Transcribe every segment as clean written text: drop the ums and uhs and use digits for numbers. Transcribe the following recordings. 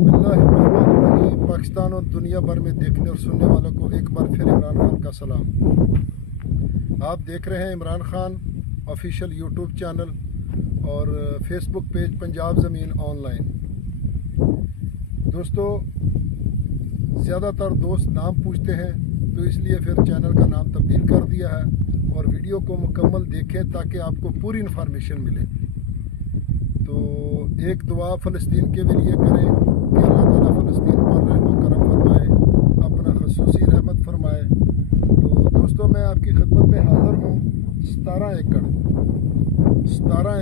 बिस्मिल्लाहिर्रहमानिर्रहीम। पाकिस्तान और दुनिया भर में देखने और सुनने वालों को एक बार फिर इमरान खान का सलाम। आप देख रहे हैं Imran Khan official YouTube channel और फेसबुक पेज पंजाब ज़मीन ऑनलाइन। दोस्तों, ज़्यादातर दोस्त नाम पूछते हैं तो इसलिए फिर चैनल का नाम तब्दील कर दिया है और वीडियो को मुकम्मल देखें ताकि आपको पूरी इन्फॉर्मेशन मिले। तो एक दुआ फ़लस्तीन के लिए करें कि अल्लाह ताला फ़लस्तीन पर रहम करम फरमाए, अपना खसूसी रहमत फरमाए। तो दोस्तों, मैं आपकी खिदमत में हाज़िर हूँ। 17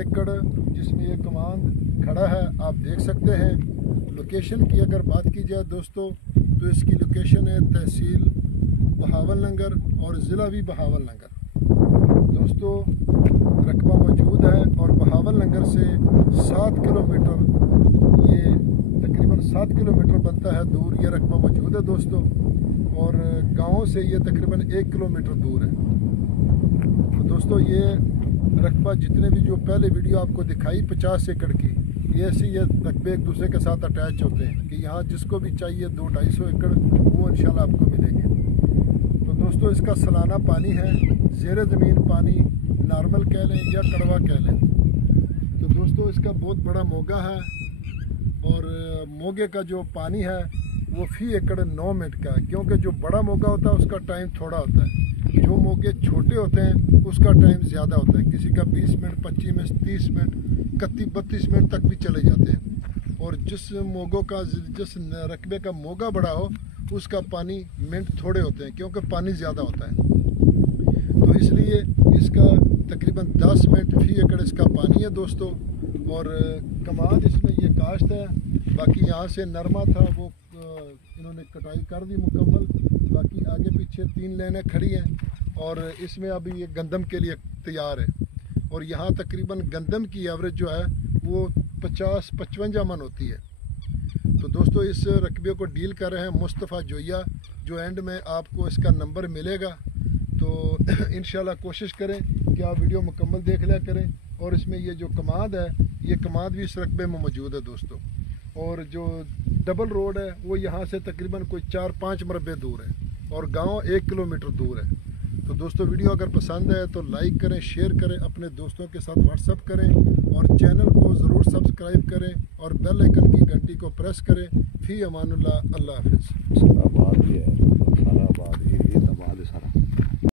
एकड़ जिसमें ये कमांड खड़ा है, आप देख सकते हैं। लोकेशन की अगर बात की जाए दोस्तों, तो इसकी लोकेशन है तहसील बहावल नगर और ज़िला भी बहावल नगर। दोस्तों, रकबा मौजूद है और बहावल नगर से 7 किलोमीटर, ये तकरीबन 7 किलोमीटर बनता है दूर ये रकबा मौजूद है दोस्तों। और गाँव से ये तकरीबन 1 किलोमीटर दूर है। तो दोस्तों, ये रकबा जितने भी जो पहले वीडियो आपको दिखाई 50 एकड़ की, ये ऐसे ये रकबे एक दूसरे के साथ अटैच होते हैं कि यहाँ जिसको भी चाहिए 200-250 एकड़ वो इंशाल्लाह आपको मिलेंगे। तो दोस्तों, इसका सालाना पानी है, ज़ेरे ज़मीन पानी नॉर्मल कह लें या कड़वा कह लें। तो दोस्तों, इसका बहुत बड़ा मोगा है और मोगे का जो पानी है वो फी एकड़ 9 मिनट का है, क्योंकि जो बड़ा मोगा होता है उसका टाइम थोड़ा होता है। जो मोगे छोटे होते हैं उसका टाइम ज़्यादा होता है, किसी का 20 मिनट, 25 मिनट, 30 मिनट, 31-32 मिनट तक भी चले जाते हैं। और जिस रकबे का मोगा बड़ा हो उसका पानी मिनट थोड़े होते हैं, क्योंकि पानी ज़्यादा होता है। तो इसलिए इसका तकरीबन 10 मिनट फी एकड़ इसका पानी है दोस्तों। और कमाद इसमें ये काश्त है, बाकी यहाँ से नरमा था वो इन्होंने कटाई कर दी मुकम्मल। बाकी आगे पीछे 3 लेनें खड़ी हैं और इसमें अभी ये गंदम के लिए तैयार है। और यहाँ तकरीबन गंदम की एवरेज जो है वो 50-55 मन होती है। तो दोस्तों, इस रकबे को डील कर रहे हैं मुस्तफ़ा जोया, जो एंड में आपको इसका नंबर मिलेगा। तो इंशाल्लाह कोशिश करें कि आप वीडियो मुकम्मल देख लिया करें। और इसमें ये जो कमाद है, ये कमाद भी इस रकबे में मौजूद है दोस्तों। और जो डबल रोड है वो यहाँ से तकरीबन कोई 4-5 मरबे दूर है और गांव 1 किलोमीटर दूर है। तो दोस्तों, वीडियो अगर पसंद है तो लाइक करें, शेयर करें, अपने दोस्तों के साथ व्हाट्सअप करें और चैनल को ज़रूर सब्सक्राइब करें और बेल आइकन की घंटी को प्रेस करें। फ़ी अमानुल्लाह, अल्लाह हाफ़िज़।